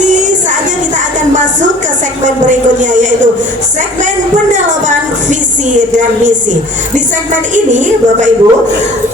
kasih. Saatnya kita akan masuk ke segmen berikutnya, yaitu segmen pendalaman visi dan misi. Di segmen ini, Bapak Ibu,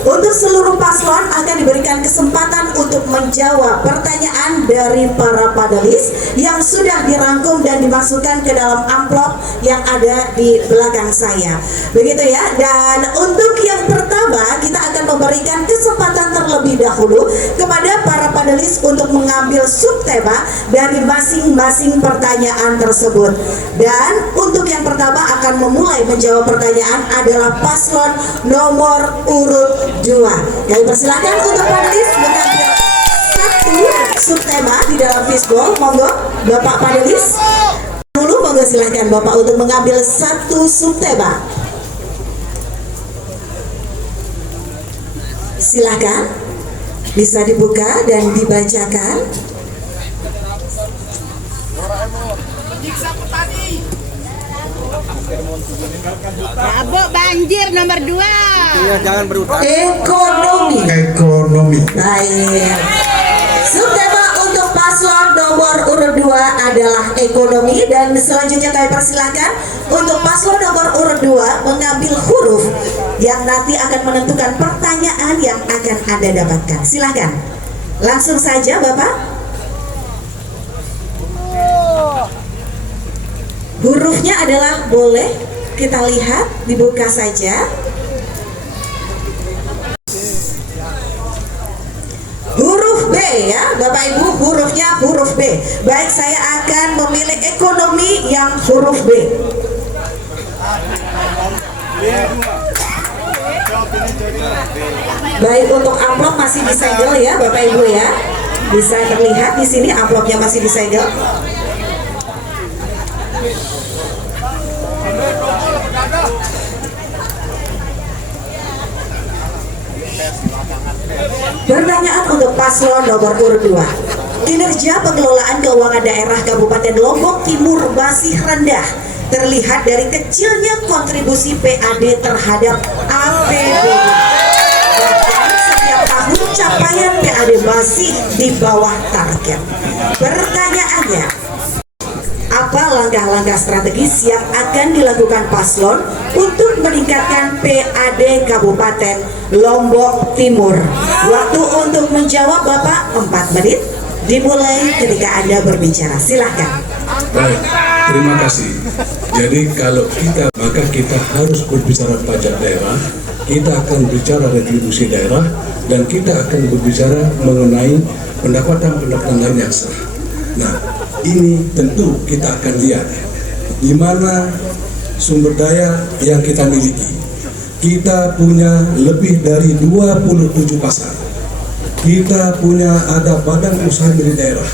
untuk seluruh paslon akan diberikan kesempatan untuk menjawab pertanyaan dari para panelis yang sudah dirangkum dan dimasukkan ke dalam amplop yang ada di belakang saya. Begitu ya. Dan untuk yang pertama, kita akan memberikan kesempatan terlebih dahulu kepada para panelis untuk mengambil subtema dari masing-masing pertanyaan tersebut. Dan untuk yang pertama akan memulai menjawab pertanyaan adalah paslon nomor urut 2. Kami persilakan untuk panelis mengambil satu subtema di dalam fishbowl. Monggo Bapak panelis dulu, monggo silahkan Bapak untuk mengambil satu subtema. Silakan, bisa dibuka dan dibacakan. Abok banjir nomor 2. Iya, jangan berutang. Ekonomi. Baik. Subtema untuk paslon nomor urut 2 adalah ekonomi, dan selanjutnya kami persilahkan untuk paslon nomor urut 2 mengambil huruf yang nanti akan menentukan pertanyaan yang akan Anda dapatkan. Silakan. Langsung saja Bapak. Hurufnya adalah, boleh kita lihat, dibuka saja. Huruf B ya Bapak Ibu, hurufnya huruf B. Baik, saya akan memilih ekonomi yang huruf B. Baik, untuk amplop masih disegel ya Bapak Ibu ya. Bisa terlihat di sini amplopnya masih disegel. Pertanyaan untuk paslon nomor urut 2. Kinerja pengelolaan keuangan daerah Kabupaten Lombok Timur masih rendah, terlihat dari kecilnya kontribusi PAD terhadap APBD. Bahkan setiap tahun capaian PAD masih di bawah target. Pertanyaannya, apa langkah-langkah strategis yang akan dilakukan paslon untuk meningkatkan PAD Kabupaten Lombok Timur? Waktu untuk menjawab Bapak 4 menit, dimulai ketika Anda berbicara. Silahkan. Baik, terima kasih. Jadi kalau kita, maka kita harus berbicara pajak daerah, kita akan bicara retribusi daerah, dan kita akan berbicara mengenai pendapatan lain yang sah. Nah, ini tentu kita akan lihat di mana sumber daya yang kita miliki. Kita punya lebih dari 27 pasar. Kita punya ada badan usaha milik daerah.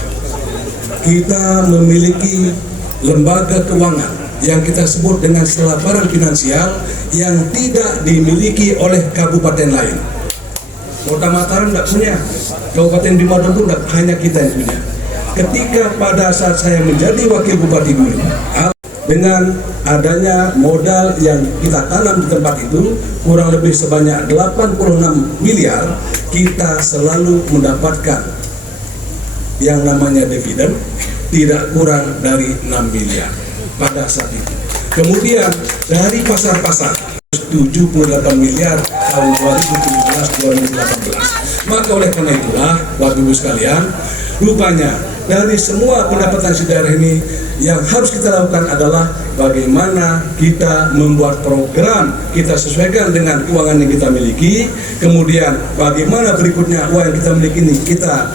Kita memiliki lembaga keuangan yang kita sebut dengan selaparan finansial yang tidak dimiliki oleh kabupaten lain. Kota Mataram tidak punya, Kabupaten Bima Dongko hanya kita yang punya. Ketika pada saat saya menjadi wakil bupati dulu, dengan adanya modal yang kita tanam di tempat itu kurang lebih sebanyak 86 miliar, kita selalu mendapatkan yang namanya dividen tidak kurang dari 6 miliar pada saat itu. Kemudian dari pasar-pasar 78 miliar tahun 2017-2018. Maka oleh karena itulah, Bapak Ibu sekalian, rupanya dari semua pendapatan si daerah ini yang harus kita lakukan adalah bagaimana kita membuat program kita sesuaikan dengan keuangan yang kita miliki. Kemudian bagaimana berikutnya uang yang kita miliki ini kita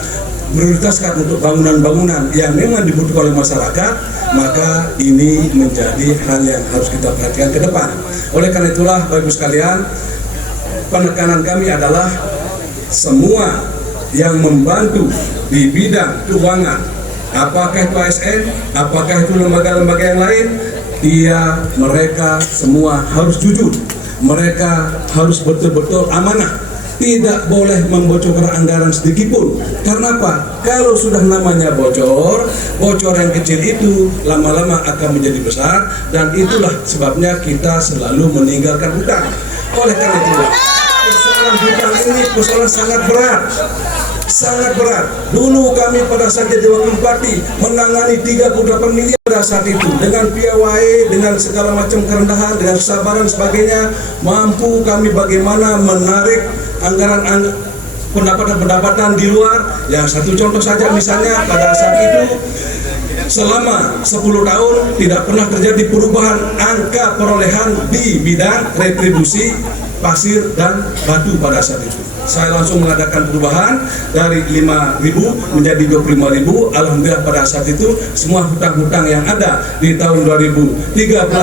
prioritaskan untuk bangunan-bangunan yang memang dibutuhkan oleh masyarakat. Maka ini menjadi hal yang harus kita perhatikan ke depan. Oleh karena itulah Bapak Ibu sekalian, penekanan kami adalah semua yang membantu di bidang keuangan, apakah itu ASN, apakah itu lembaga-lembaga yang lain, mereka semua harus jujur, mereka harus betul-betul amanah, tidak boleh membocorkan anggaran sedikit pun. Karena apa? Kalau sudah namanya bocor yang kecil itu lama-lama akan menjadi besar, dan itulah sebabnya kita selalu meninggalkan hutang. Oleh karena itu, persoalan hutang ini persoalan sangat berat. sangat berat. Dulu kami pada saat jadi wakil bupati menangani 38 miliar pada saat itu, dengan piawai, dengan segala macam kerendahan, dengan kesabaran sebagainya, mampu kami bagaimana menarik anggaran pendapatan di luar. Ya, satu contoh saja misalnya pada saat itu selama 10 tahun tidak pernah terjadi perubahan angka perolehan di bidang retribusi pasir dan batu pada saat itu. Saya langsung mengadakan perubahan dari 5.000 menjadi 25.000. Alhamdulillah pada saat itu semua hutang-hutang yang ada di tahun 2013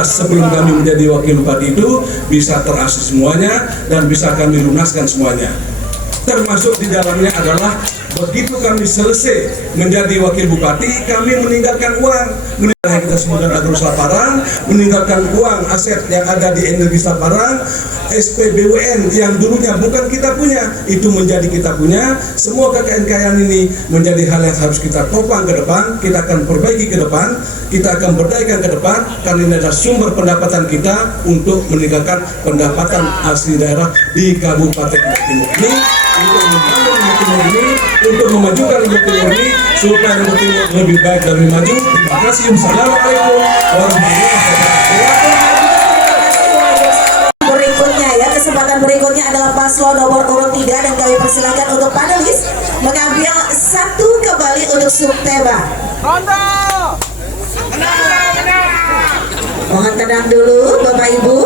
sebelum kami menjadi wakil bupati itu bisa terasi semuanya dan bisa kami lunaskan semuanya. Termasuk di dalamnya adalah begitu kami selesai menjadi wakil bupati, kami meninggalkan uang, meninggalkan kita semua dan Agro Saparang, meninggalkan uang aset yang ada di Energi Saparang, SPBUN yang dulunya bukan kita punya, itu menjadi kita punya. Semua kekayaan-kekayaan ini menjadi hal yang harus kita topang ke depan, kita akan perbaiki ke depan, kita akan berdayakan ke depan, karena ini adalah sumber pendapatan kita untuk meningkatkan pendapatan asli daerah di Kabupaten Lombok Timur ini, untuk membangun Lombok Timur ini, untuk memajukan Lombok Timur ini supaya Lombok Timur lebih baik dan lebih maju. Terima kasih. Wassalamualaikum warahmatullahi wabarakatuh. Berikutnya ya, kesempatan berikutnya adalah paslon nomor urut 3 dan kami persilakan untuk panelis mengambil satu kembali untuk subtema. Mohon tenang dulu Bapak Ibu.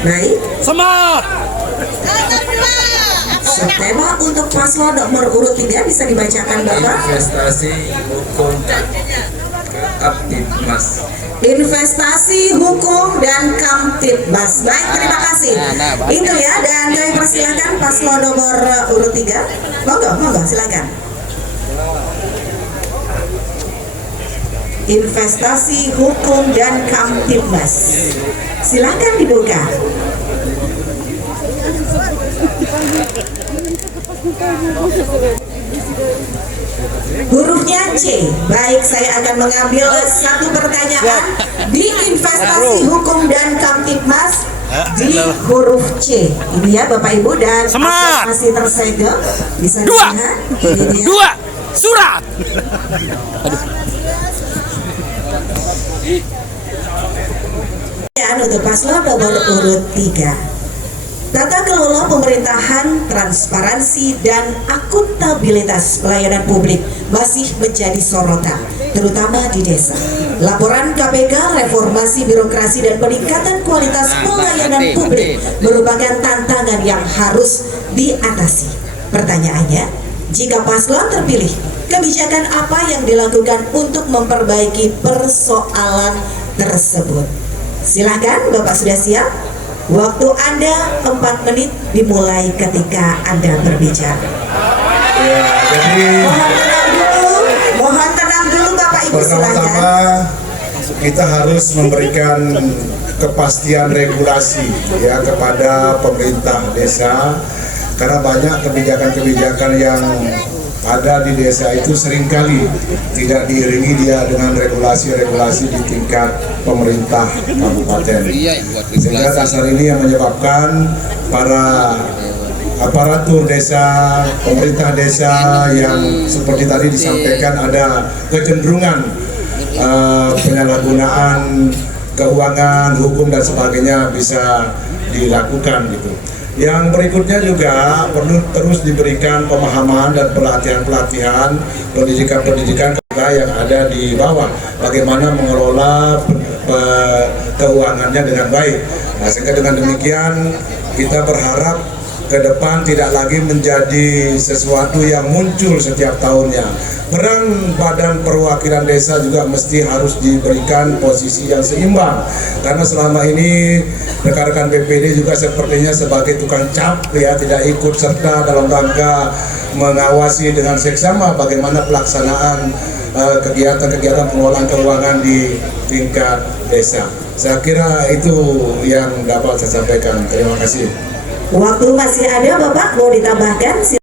Baik. Semangat. Subtema untuk paslon nomor urut 3 bisa dibacakan Bapak. Investasi hukum Kamtibmas. Investasi hukum dan Kamtibmas. Baik, terima kasih. Itu ya, dan kami persilakan paslon nomor urut 3. Monggo, silakan. Investasi hukum dan Kamtibmas. Silakan dibuka. Hurufnya C. Baik, saya akan mengambil satu pertanyaan di investasi hukum dan Kamtibmas di huruf C. Ini ya Bapak Ibu, dan masih tersegel. Bisa dilihat. Ini dia. 2 surat. Untuk paslon nomor urut 3. Tata kelola pemerintahan, transparansi dan akuntabilitas pelayanan publik masih menjadi sorotan, terutama di desa. Laporan KPK, reformasi birokrasi dan peningkatan kualitas pelayanan publik merupakan tantangan yang harus diatasi. Pertanyaannya, jika paslon terpilih, kebijakan apa yang dilakukan untuk memperbaiki persoalan tersebut? Silakan, Bapak sudah siap? Waktu Anda 4 menit dimulai ketika Anda berbicara. Ya, jadi Mohon tenang dulu Bapak Ibu, silakan. pertama-tama kita harus memberikan kepastian regulasi ya kepada pemerintah desa, karena banyak kebijakan-kebijakan yang ada di desa itu seringkali tidak diiringi dia dengan regulasi-regulasi di tingkat pemerintah kabupaten. Sehingga dasar ini yang menyebabkan para aparatur desa, pemerintah desa yang seperti tadi disampaikan ada kecenderungan penyalahgunaan keuangan, hukum dan sebagainya bisa dilakukan gitu. Yang berikutnya juga perlu terus diberikan pemahaman dan pelatihan-pelatihan, pendidikan-pendidikan yang ada di bawah, bagaimana mengelola keuangannya dengan baik. Nah, sehingga dengan demikian kita berharap ke depan tidak lagi menjadi sesuatu yang muncul setiap tahunnya. Peran Badan Perwakilan Desa juga mesti harus diberikan posisi yang seimbang, karena selama ini rekan-rekan BPD juga sepertinya sebagai tukang cap ya, tidak ikut serta dalam rangka mengawasi dengan seksama bagaimana pelaksanaan kegiatan-kegiatan pengelolaan keuangan di tingkat desa. Saya kira itu yang dapat saya sampaikan. Terima kasih. Waktu masih ada Bapak, mau ditambahkan?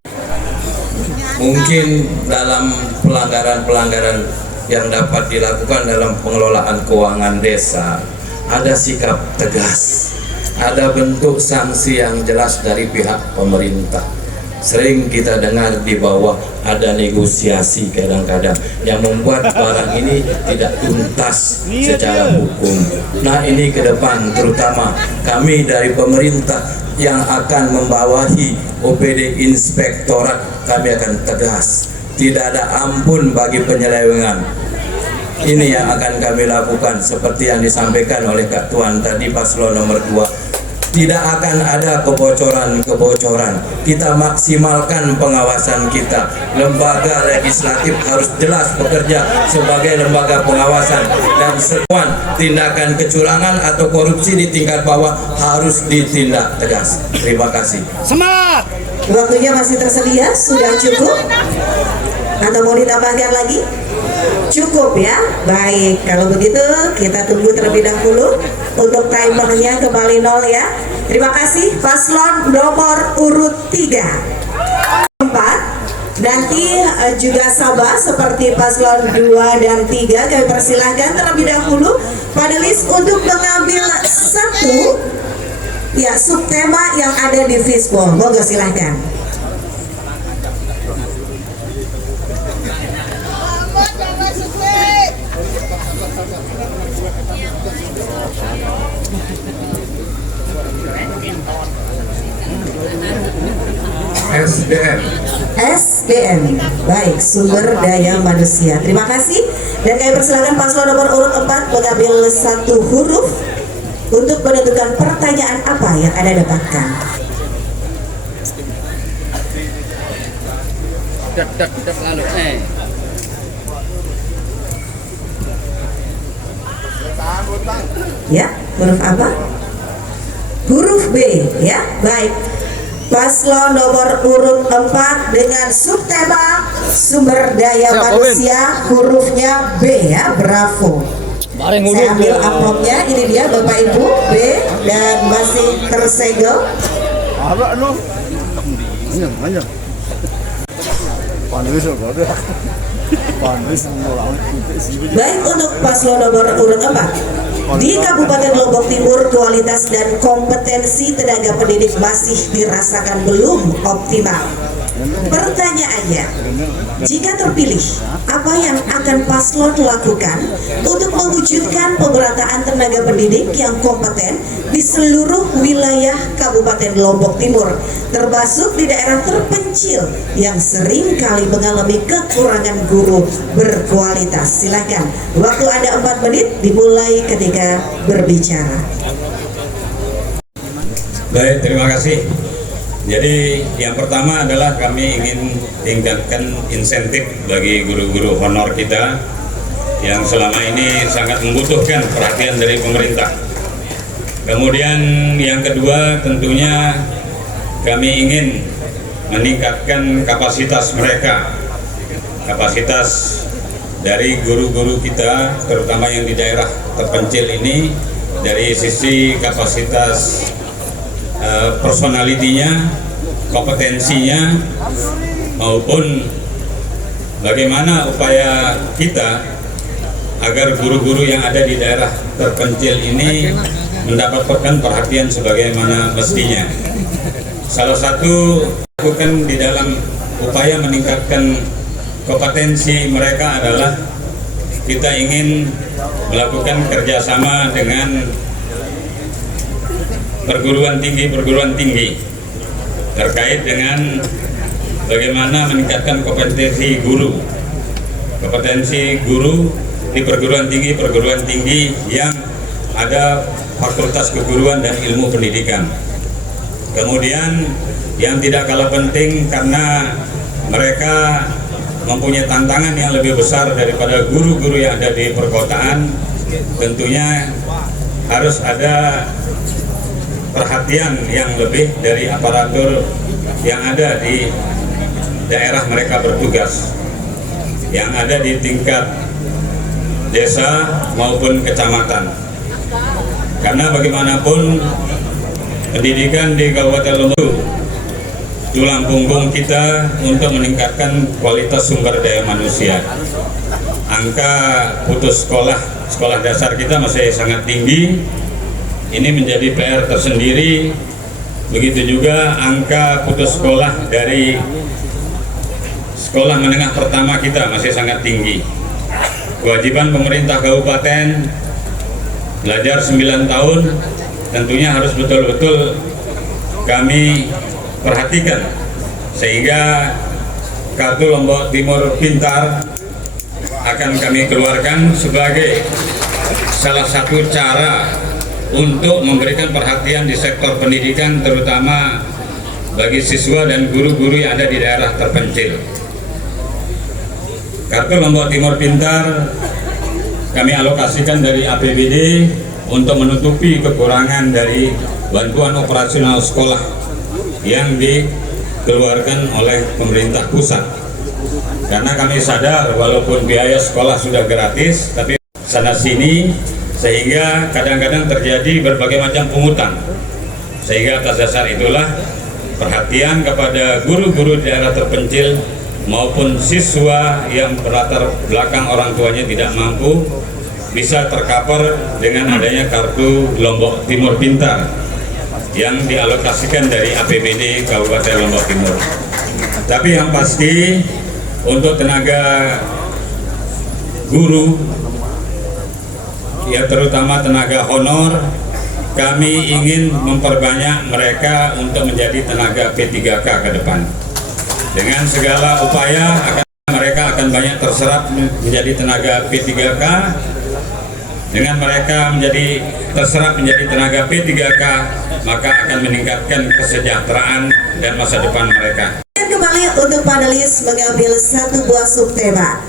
Mungkin dalam pelanggaran-pelanggaran yang dapat dilakukan dalam pengelolaan keuangan desa, ada sikap tegas, ada bentuk sanksi yang jelas dari pihak pemerintah. Sering kita dengar di bawah ada negosiasi kadang-kadang yang membuat barang ini tidak tuntas secara hukum. Nah, ini ke depan terutama kami dari pemerintah yang akan membawahi OPD Inspektorat, kami akan tegas. Tidak ada ampun bagi penyelewengan. Ini yang akan kami lakukan seperti yang disampaikan oleh Kak Tuan tadi paslon nomor 2. Tidak akan ada kebocoran-kebocoran. Kita maksimalkan pengawasan kita. Lembaga legislatif harus jelas bekerja sebagai lembaga pengawasan, dan semua tindakan kecurangan atau korupsi di tingkat bawah harus ditindak tegas. Terima kasih. Semangat! Waktunya masih tersedia, sudah cukup? Atau mau ditambahkan lagi? Cukup ya? Baik, kalau begitu kita tunggu terlebih dahulu untuk timernya kembali 0 ya. Terima kasih paslon nomor urut 3. 4. Nanti juga sabar seperti paslon 2 dan 3. Kami persilahkan terlebih dahulu panelis untuk mengambil satu ya subtema yang ada di fishbowl. Monggo silahkan. SDM. Baik, sumber daya manusia. Terima kasih. Dan kami persilakan paslon nomor urut 4 mengambil satu huruf untuk menentukan pertanyaan apa yang Anda dapatkan. Lalu, Ya, huruf apa? Huruf B ya. Baik. Paslon nomor urut 4 dengan subtema sumber daya manusia, hurufnya B ya. Bravo. Saya ambil amplopnya, ini dia Bapak Ibu, B, dan masih tersegel. Baik, untuk paslon nomor urut 4 di Kabupaten Lombok Timur, kualitas dan kompetensi tenaga pendidik masih dirasakan belum optimal. Pertanyaannya, jika terpilih, apa yang akan paslon lakukan untuk mewujudkan pemerataan tenaga pendidik yang kompeten di seluruh wilayah Kabupaten Lombok Timur, termasuk di daerah terpencil yang sering kali mengalami kekurangan guru berkualitas? Silakan, waktu Anda 4 menit dimulai ketika berbicara. Baik, terima kasih. Jadi yang pertama adalah kami ingin tingkatkan insentif bagi guru-guru honor kita yang selama ini sangat membutuhkan perhatian dari pemerintah. Kemudian yang kedua tentunya kami ingin meningkatkan kapasitas mereka, kapasitas dari guru-guru kita terutama yang di daerah terpencil ini, dari sisi kapasitas personalitinya, kompetensinya, maupun bagaimana upaya kita agar guru-guru yang ada di daerah terpencil ini mendapatkan perhatian sebagaimana mestinya. Salah satu lakukan di dalam upaya meningkatkan kompetensi mereka adalah kita ingin melakukan kerjasama dengan perguruan tinggi terkait dengan bagaimana meningkatkan kompetensi guru di perguruan tinggi yang ada fakultas keguruan dan ilmu pendidikan. Kemudian yang tidak kalah penting karena mereka mempunyai tantangan yang lebih besar daripada guru-guru yang ada di perkotaan, tentunya harus ada perhatian yang lebih dari aparatur yang ada di daerah mereka bertugas, yang ada di tingkat desa maupun kecamatan. Karena bagaimanapun pendidikan di Kabupaten Lombok tulang punggung kita untuk meningkatkan kualitas sumber daya manusia. angka putus sekolah dasar kita masih sangat tinggi. Ini menjadi PR tersendiri. Begitu juga angka putus sekolah dari sekolah menengah pertama kita masih sangat tinggi. Kewajiban pemerintah kabupaten belajar 9 tahun tentunya harus betul-betul kami perhatikan, sehingga kartu Lombok Timur Pintar akan kami keluarkan sebagai salah satu cara untuk memberikan perhatian di sektor pendidikan, terutama bagi siswa dan guru-guru yang ada di daerah terpencil. Kartu Lombok Timur Pintar kami alokasikan dari APBD untuk menutupi kekurangan dari bantuan operasional sekolah yang dikeluarkan oleh pemerintah pusat. Karena kami sadar walaupun biaya sekolah sudah gratis, tapi sana sini sehingga kadang-kadang terjadi berbagai macam pungutan. Sehingga atas dasar itulah perhatian kepada guru-guru daerah terpencil maupun siswa yang berlatar belakang orang tuanya tidak mampu bisa tercover dengan adanya kartu Lombok Timur Pintar yang dialokasikan dari APBD Kabupaten Lombok Timur. Tapi yang pasti untuk tenaga guru, ya terutama tenaga honor, kami ingin memperbanyak mereka untuk menjadi tenaga P3K ke depan. Dengan segala upaya mereka akan banyak terserap menjadi tenaga P3K. Dengan mereka terserap menjadi tenaga P3K, maka akan meningkatkan kesejahteraan dan masa depan mereka. Kembali untuk panelis mengambil satu buah subtema.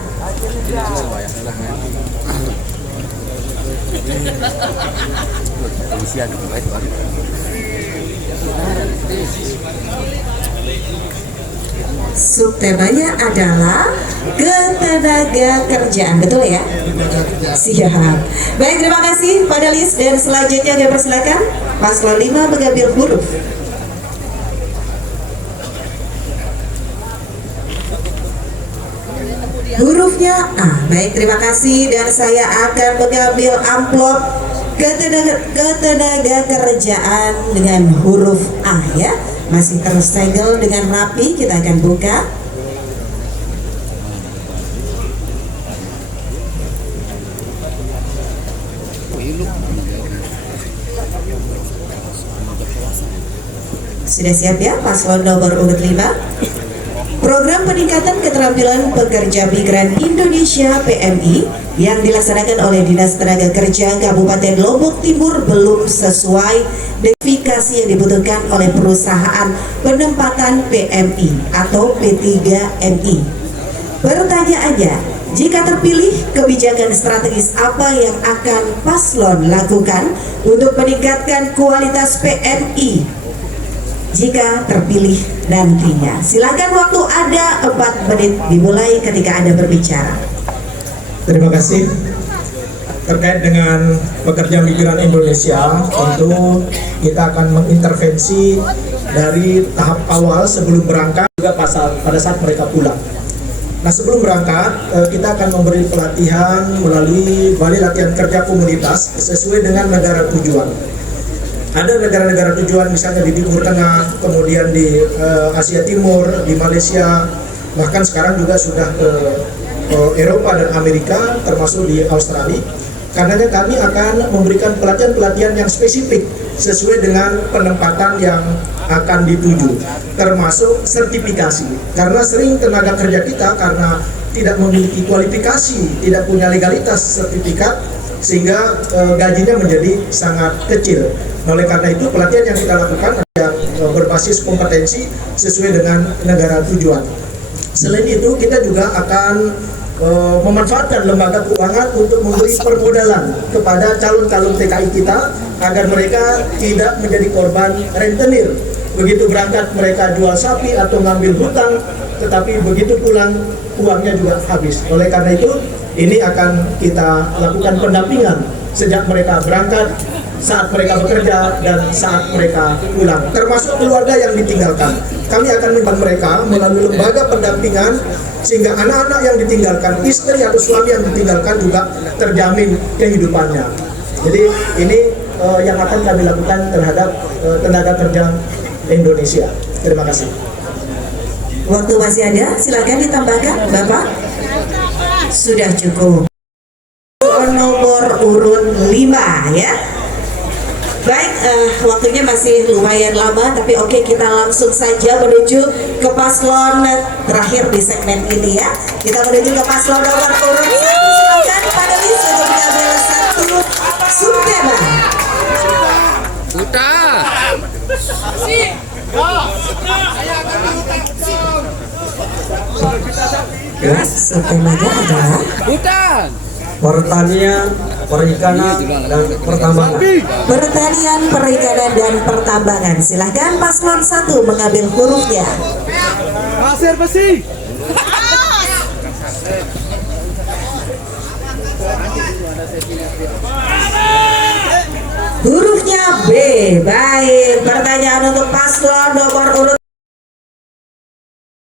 Subtemanya adalah ketenaga kerjaan, betul ya? Siap. Baik, terima kasih panelis, dan selanjutnya kami persilakan paslon 5 mengambil huruf. Hurufnya A. Baik, terima kasih, dan saya akan mengambil amplop ketenaga kerjaan dengan huruf A ya. Masih tersegel dengan rapi, kita akan buka. Sudah siap ya paslon nomor urut 5? Program peningkatan keterampilan pekerja migran Indonesia PMI yang dilaksanakan oleh Dinas Tenaga Kerja Kabupaten Lombok Timur belum sesuai identifikasi yang dibutuhkan oleh perusahaan penempatan PMI atau P3MI. Pertanyaannya, jika terpilih, kebijakan strategis apa yang akan paslon lakukan untuk meningkatkan kualitas PMI jika terpilih nantinya? Silakan, waktu ada 4 menit dimulai ketika Anda berbicara. Terima kasih. Terkait dengan pekerja migran Indonesia, tentu kita akan mengintervensi dari tahap awal sebelum berangkat juga pada saat mereka pulang. Nah, sebelum berangkat kita akan memberi pelatihan melalui Balai Latihan Kerja Komunitas sesuai dengan negara tujuan. Ada negara-negara tujuan misalnya di Timur Tengah, kemudian di Asia Timur, di Malaysia, bahkan sekarang juga sudah ke Eropa dan Amerika, termasuk di Australia. Karenanya kami akan memberikan pelatihan-pelatihan yang spesifik sesuai dengan penempatan yang akan dituju, termasuk sertifikasi. Karena sering tenaga kerja kita karena tidak memiliki kualifikasi, tidak punya legalitas sertifikat, sehingga gajinya menjadi sangat kecil. Oleh karena itu pelatihan yang kita lakukan yang berbasis kompetensi sesuai dengan negara tujuan. Selain itu kita juga akan memanfaatkan lembaga keuangan untuk memberi permodalan kepada calon-calon TKI kita agar mereka tidak menjadi korban rentenir. Begitu berangkat mereka jual sapi atau ngambil hutang, tetapi begitu pulang uangnya juga habis. Oleh karena itu ini akan kita lakukan pendampingan sejak mereka berangkat, saat mereka bekerja, dan saat mereka pulang, termasuk keluarga yang ditinggalkan. Kami akan membantu mereka melalui lembaga pendampingan sehingga anak-anak yang ditinggalkan, istri atau suami yang ditinggalkan juga terjamin kehidupannya. Jadi ini yang akan kami lakukan terhadap tenaga kerja Indonesia. Terima kasih. Waktu masih ada, silakan ditambahkan, Bapak. Sudah cukup. Nomor urut 5 ya. Baik, waktunya masih lumayan lama, tapi oke, kita langsung saja menuju ke paslon terakhir di segmen ini ya. Kita menuju ke paslon nomor urut 1. Silakan panelis untuk mengambil satu subtema. Udah. Ya, subtemanya adalah Bukan. pertanian, perikanan, dan pertambangan. pertanian, perikanan, dan pertambangan. Silahkan paslon 1 mengambil hurufnya. Pasir besi. Hurufnya B. Baik, pertanyaan untuk paslon nomor urut